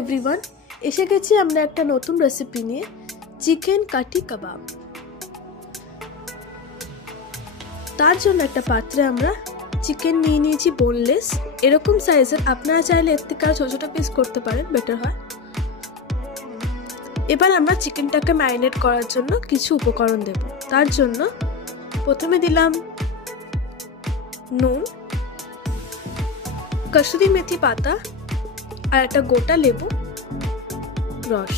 Everyone, এসে গেছি আমরা একটা নতুন রেসিপি নিয়ে, চিকেন কাঠি কাবাব। তার জন্য একটা পাত্রে আমরা চিকেন নিয়ে নিয়েছি বোনলেস, এরকম সাইজের। আপনারা চাইলে এর থেকে আরো ছোট ছোট পিস করতে পারেন, বেটার হয়। এবার আমরা চিকেনটাকে ম্যারিনেট করার জন্য কিছু উপকরণ দেব। তার জন্য প্রথমে দিলাম নুন, কসুরি মেথি পাতা আর একটা গোটা লেবু রস।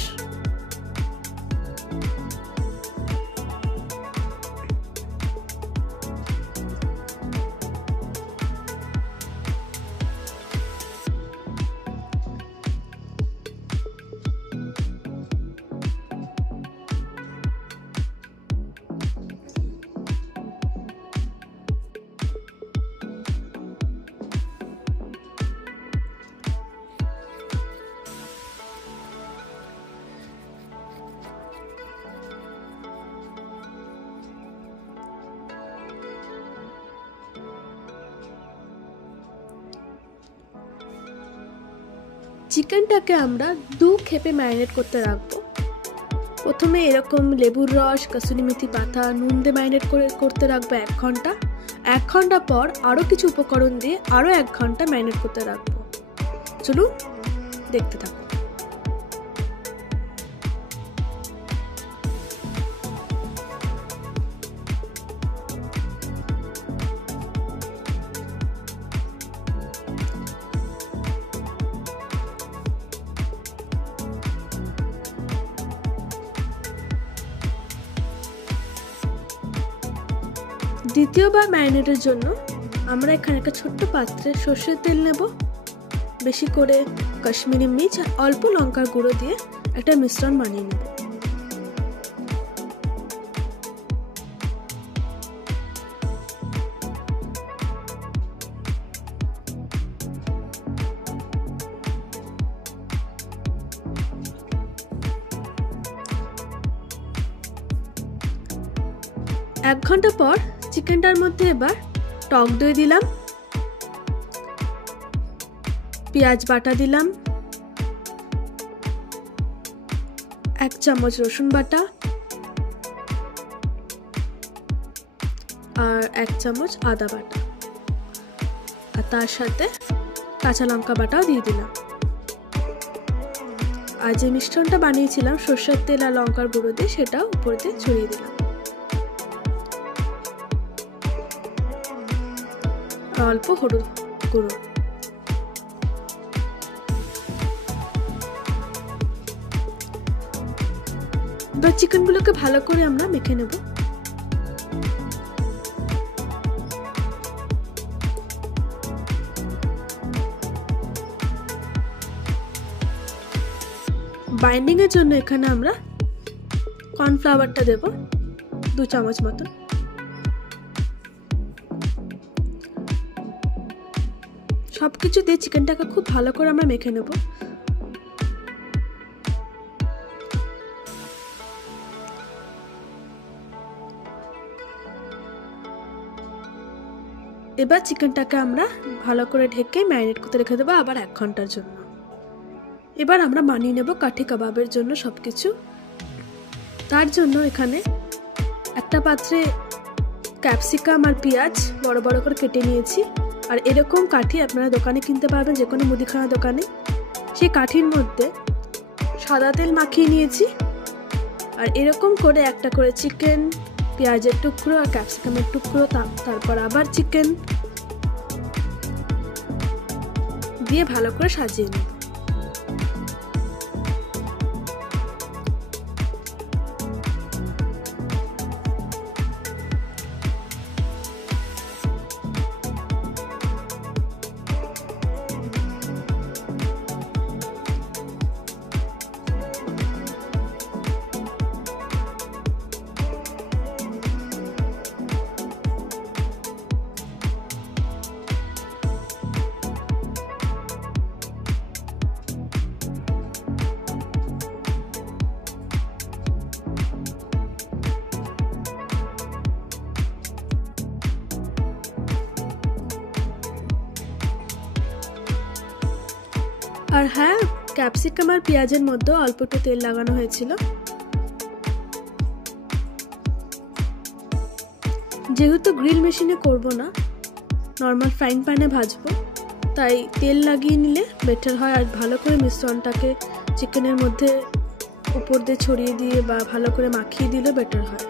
চিকেনটাকে আমরা দু খেপে ম্যারিনেট করতে রাখবো। প্রথমে এরকম লেবুর রস, কসুরি মেথি পাতা, নুন দিয়ে ম্যারিনেট করতে রাখবো 1 ঘন্টা। 1 ঘন্টা পর আরও কিছু উপকরণ দিয়ে আরও 1 ঘন্টা ম্যারিনেট করতে রাখবো। চলুন দেখতে থাকুন। দ্বিতীয়বার ম্যারিনেটের জন্য আমরা এখানে একটা ছোট্ট পাত্রে সর্ষের তেল নেব, বেশি করে কাশ্মীরি মির্চ আর অল্প লঙ্কার গুঁড়ো দিয়ে একটা মিশ্রণ বানিয়ে নেব। এক ঘন্টা পর চিকেনটার মধ্যে এবার টক দই দিলাম, পেঁয়াজ বাটা দিলাম, 1 চামচ রসুন বাটা আর 1 চামচ আদা বাটা, আর তার সাথে কাঁচা লঙ্কা বাটাও দিয়ে দিলাম। আর যে মিশ্রণটা বানিয়েছিলাম সর্ষের তেল আর লঙ্কার গুঁড়ো দিয়ে, সেটাও উপরে দিয়ে ছড়িয়ে দিলাম। অল্প হলুদ গুঁড়ো। এবার চিকেনগুলোকে ভালো করে আমরা মেখে নেব। বাইন্ডিং এর জন্য এখানে আমরা কর্নফ্লাওয়ারটা দেব 2 চামচ মতন। সবকিছু দিয়ে চিকেনটাকে খুব ভালো করে আমরা মেখে নেব। এবার চিকেনটাকে আমরা ভালো করে ঢেকে ম্যারিনেট করতে রেখে দেবো আবার 1 ঘন্টার জন্য। এবার আমরা বানিয়ে নেব কাঠি কাবাবের জন্য সবকিছু। তার জন্য এখানে একটা পাত্রে ক্যাপসিকাম আর পেঁয়াজ বড় বড় করে কেটে নিয়েছি। আর এরকম কাঠি আপনারা দোকানে কিনতে পারবেন, যে কোনো মুদিখানা দোকানে। সেই কাঠির মধ্যে সাদা তেল মাখিয়ে নিয়েছি। আর এরকম করে একটা করে চিকেন, পেঁয়াজের টুকরো আর ক্যাপসিকামের টুকরো, তারপর আবার চিকেন দিয়ে ভালো করে সাজিয়ে নেব। আর হ্যাঁ, ক্যাপসিকাম আর পেঁয়াজের মধ্যে অল্প একটু তেল লাগানো হয়েছিল। যেহেতু গ্রিল মেশিনে করব না, নর্মাল ফ্রাইং প্যানে ভাজবো, তাই তেল লাগিয়ে নিলে বেটার হয়। আর ভালো করে মিশ্রণটাকে চিকেনের মধ্যে উপর দিয়ে ছড়িয়ে দিয়ে বা ভালো করে মাখিয়ে দিলে বেটার হয়।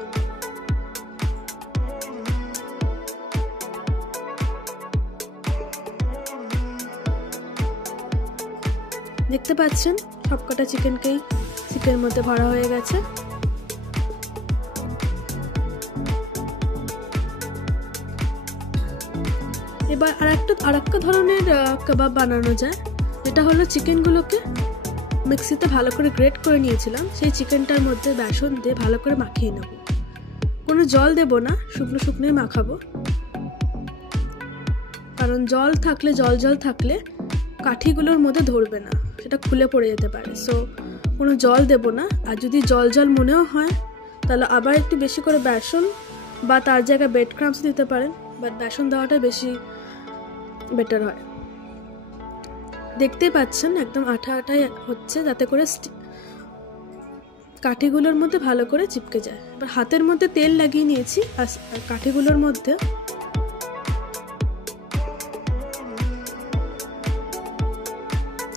দেখতে পাচ্ছেন সবকটা চিকেনকেই চিকেনের মধ্যে ভরা হয়ে গেছে। এবার আরেকটা ধরনের কাবাব বানানো যায়, যেটা হলো চিকেনগুলোকে মিক্সিতে ভালো করে গ্রেট করে নিয়েছিলাম, সেই চিকেনটার মধ্যে বেসন দিয়ে ভালো করে মাখিয়ে নেব। কোনো জল দেব না, শুকনো শুকনোই মাখাবো, কারণ জল থাকলে কাঠিগুলোর মধ্যে ধরবে না, সেটা খুলে পড়ে যেতে পারে। সো কোনো জল দেব না। আর যদি জল মনেও হয় তাহলে আবার একটু বেশি করে বেসন বা তার জায়গায় ব্রেড ক্রাম্বস দিতে পারেন, বাট বেসন দেওয়াটা বেশি বেটার হয়। দেখতেই পাচ্ছেন একদম আঠাই হচ্ছে, যাতে করে কাঠিগুলোর মধ্যে ভালো করে চিপকে যায়। এবার হাতের মধ্যে তেল লাগিয়ে নিয়েছি আর কাঠিগুলোর মধ্যে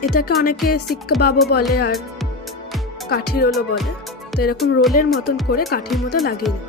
এটাকে অনেকে শিক কাবাবও বলে আর কাঠি রোলও বলে। তো এরকম রোলের মতন করে কাঠির মতো লাগিয়ে নেব।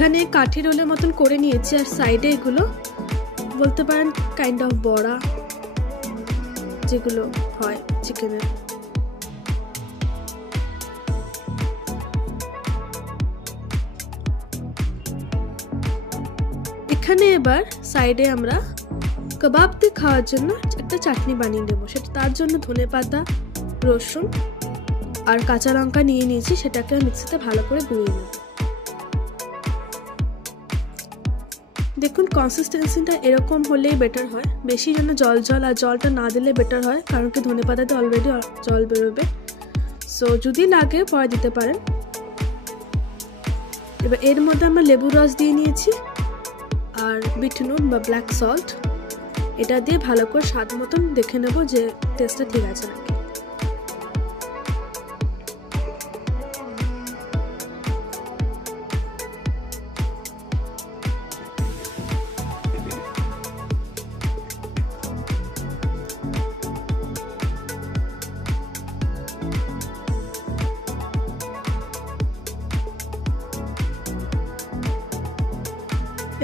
এখানে কাঠি রোলের মতন করে নিয়েছি, আর সাইডে এগুলো বলতে পারেন কাইন্ড অফ বড়া যেগুলো হয় চিকেনের। এখানে এবার সাইডে আমরা কাবাব দিয়ে খাওয়ার জন্য একটা চাটনি বানিয়ে নেব। সেটা তার জন্য ধনেপাতা, রসুন আর কাঁচা লঙ্কা নিয়ে নিয়েছি, সেটাকে মিক্সিতে ভালো করে গুঁড়িয়ে নেব। দেখুন কনসিস্টেন্সিটা এরকম হলেই বেটার হয়, বেশি যেন জল আর জলটা না দিলে বেটার হয়, কারণ কি ধনেপাতাতে অলরেডি জল বেরোবে। সো যদি লাগে পরে দিতে পারেন। এবার এর মধ্যে আমরা লেবুর রস দিয়ে নিয়েছি আর বিট নুন বা ব্ল্যাক সল্ট, এটা দিয়ে ভালো করে স্বাদ মতন দেখে নেব যে টেস্টটা ঠিক আছে নাকি।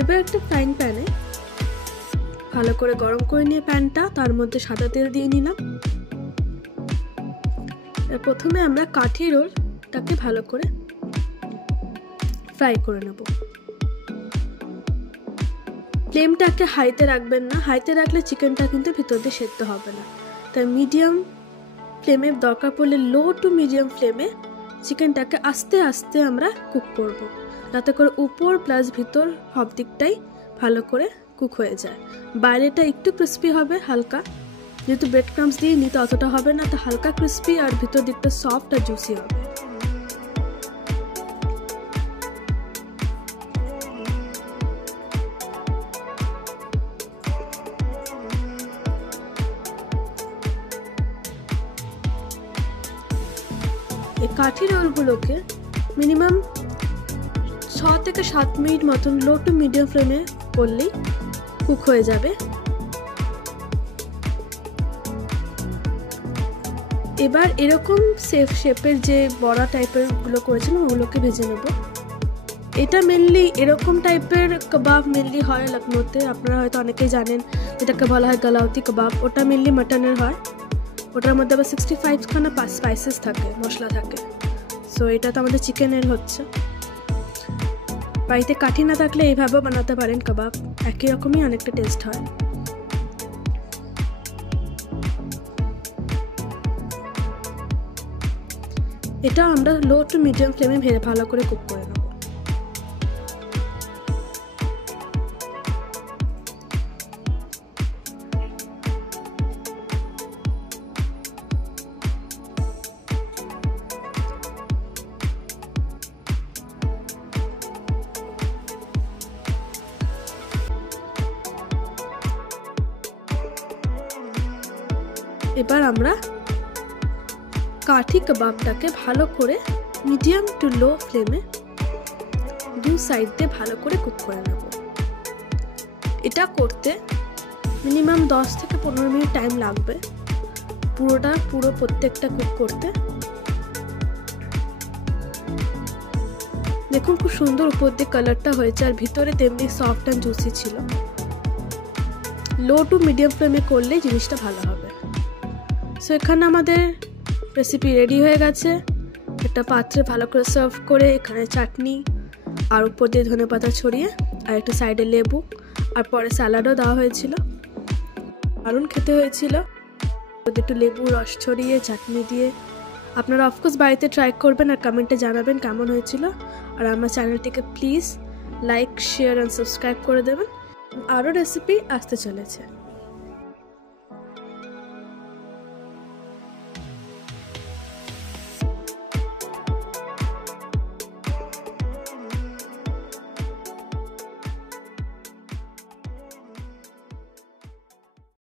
এবার একটা ফ্রাইং প্যানে ভালো করে গরম করে নিয়ে প্যানটা, তার মধ্যে সাদা তেল দিয়ে নিলাম। প্রথমে আমরা কাঠি রোলটাকে ভালো করে ফ্রাই করে নেব। ফ্লেমটাকে হাইতে রাখবেন না, হাইতে রাখলে চিকেনটা কিন্তু ভিতর দিয়ে সেদ্ধ হবে না। তাই মিডিয়াম ফ্লেমে, দরকার পড়লে লো টু মিডিয়াম ফ্লেমে চিকেনটাকে আস্তে আস্তে আমরা কুক করব, যাতে করে উপর প্লাস ভিতর সব দিকটাই ভালো করে কুক হয়ে যায়। বাইরেটা একটু ক্রিস্পি হবে হালকা, যেহেতু ব্রেড ক্রাম্বস দিয়ে নিতে অতটা হবে না, তো হালকা ক্রিস্পি, আর ভিতর দিকটা সফট আর জুসি হবে। এই কাঠি রোলগুলোকে মিনিমাম 6 থেকে 7 মিনিট মতন লো টু মিডিয়াম ফ্লেমে করলেই কুক হয়ে যাবে। এবার এরকম শেপের যে বড়া টাইপের গুলো করেছিলাম ওগুলোকে ভেজে নেব। এটা মেনলি এরকম টাইপের কাবাব মেনলি হয় লখনৌতে, আপনারা হয়তো অনেকেই জানেন, যেটাকে বলা হয় গালাউতি কাবাব। ওটা মেনলি মাটনের হয়, ওটার মধ্যে আবার 65 খানা স্পাইসেস থাকে, মশলা থাকে। সো এটা তো আমাদের চিকেনের হচ্ছে। বাড়িতে কাঠি না থাকলে এইভাবেও বানাতে পারেন কাবাব, একই রকমই অনেকটা টেস্ট হয়। এটা আমরা লো টু মিডিয়াম ফ্লেমে ভালো করে কুক করে নেব। এবার আমরা কাঠি কাবাবটাকে ভালো করে মিডিয়াম টু লো ফ্লেমে দু সাইড দিয়ে ভালো করে কুক করে নেব। এটা করতে মিনিমাম 10 থেকে 15 মিনিট টাইম লাগবে পুরো প্রত্যেকটা কুক করতে। দেখুন খুব সুন্দর উপর দিয়ে কালারটা হয়েছে আর ভিতরে তেমনি সফট অ্যান্ড জুসি ছিল। লো টু মিডিয়াম ফ্লেমে করলেই জিনিসটা ভালো হবে। সো এখানে আমাদের রেসিপি রেডি হয়ে গেছে। একটা পাত্রে ভালো করে সার্ভ করে এখানে চাটনি আর উপর দিয়ে ধনেপাতা ছড়িয়ে আর একটা সাইডে লেবু আর পরে স্যালাডও দেওয়া হয়েছিল। দারুণ খেতে হয়েছিল। একটু লেবু রস ছড়িয়ে চাটনি দিয়ে। আপনারা অফকোর্স বাড়িতে ট্রাই করবেন আর কমেন্টে জানাবেন কেমন হয়েছিল। আর আমার চ্যানেলটিকে please like, share and subscribe করে দেবেন। আরও রেসিপি আসতে চলেছে।